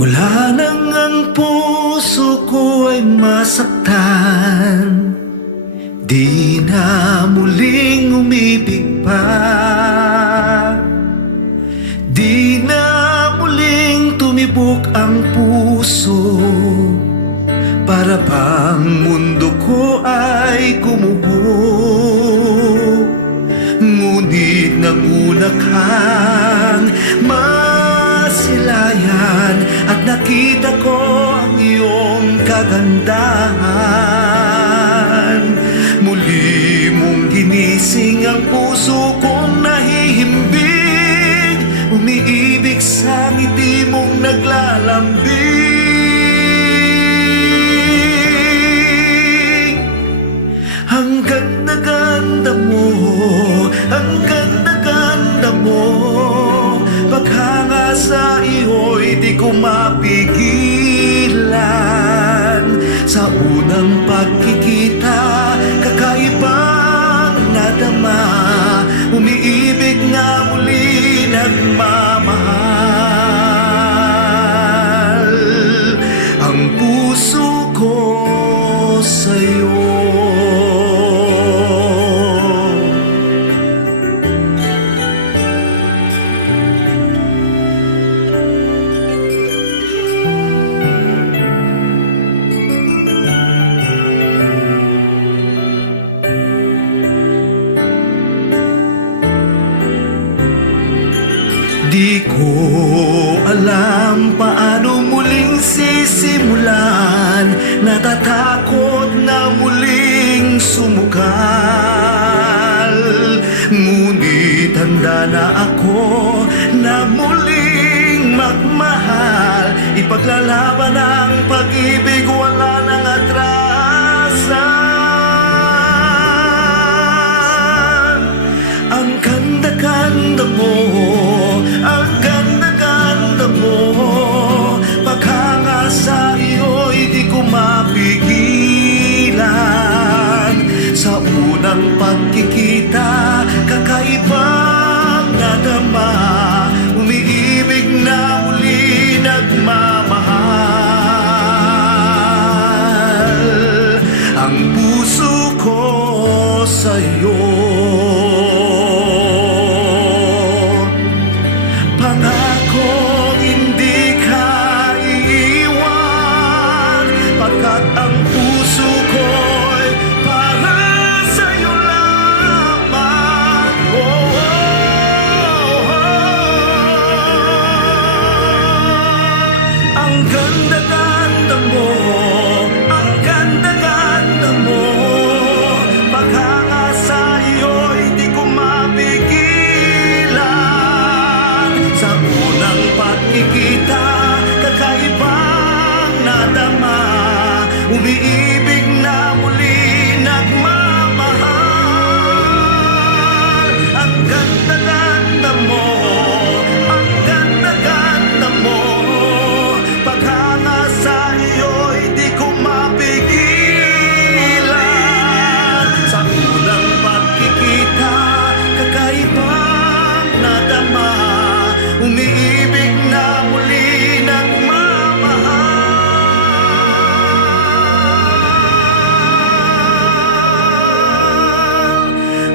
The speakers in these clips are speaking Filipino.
Mula nang ang puso ko ay masaktan, di na muling umibig pa. Di na muling tumibok ang puso, para bang mundo ko ay gumuho. Ngunit nanguna kang masilayan at nakita ko ang iyong kagandahan. Muli mong ginising ang puso kong nahihimbing, umiibig sa ngiti mong naglalambing. Ang ganda-ganda mo, ang ganda-ganda mo, paghanga sa iyo'y di ko mapigilan. Sa unang pagkikita, kakaibang nadama, umiibig na muli nagmamahal ang puso ko sa'yo. Di ko alam paano muling sisimulan, natatakot na muling sumukal. Ngunit handa na ako na muling magmahal, ipaglalaban ang pag-ibig, wala nang atrasan. Ang ganda-ganda mo, ang ganda-ganda mo, paghanga sa iyo'y di ko mapigilan. Sa unang pagkikita, kakaibang nadama, umiibig na muli nagmamahal ang puso ko sa'yo. Ang puso ko'y para sa'yo lamang. Oh, oh, oh. Ang ganda-ganda mo, ang ganda-ganda mo, paghanga sa iyo'y di ko mapigilan. Sa unang pagkikita, kakaibang nadama, umiibig na muli nagmamahal. Ang ganda-ganda mo, ang ganda-ganda mo, paghanga sa iyo'y di ko mapigilan. Sa unang pagkikita, kakaibang nadama, umiibig na muli nagmamahal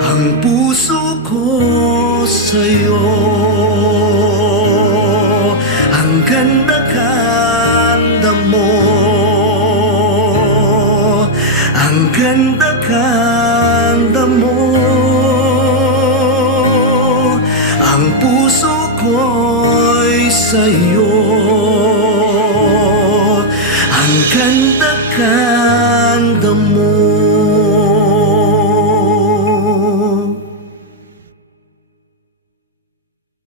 ang puso ko sa'yo. Ang ganda-ganda mo, ang ganda-ganda mo, ang puso ko'y sa'yo.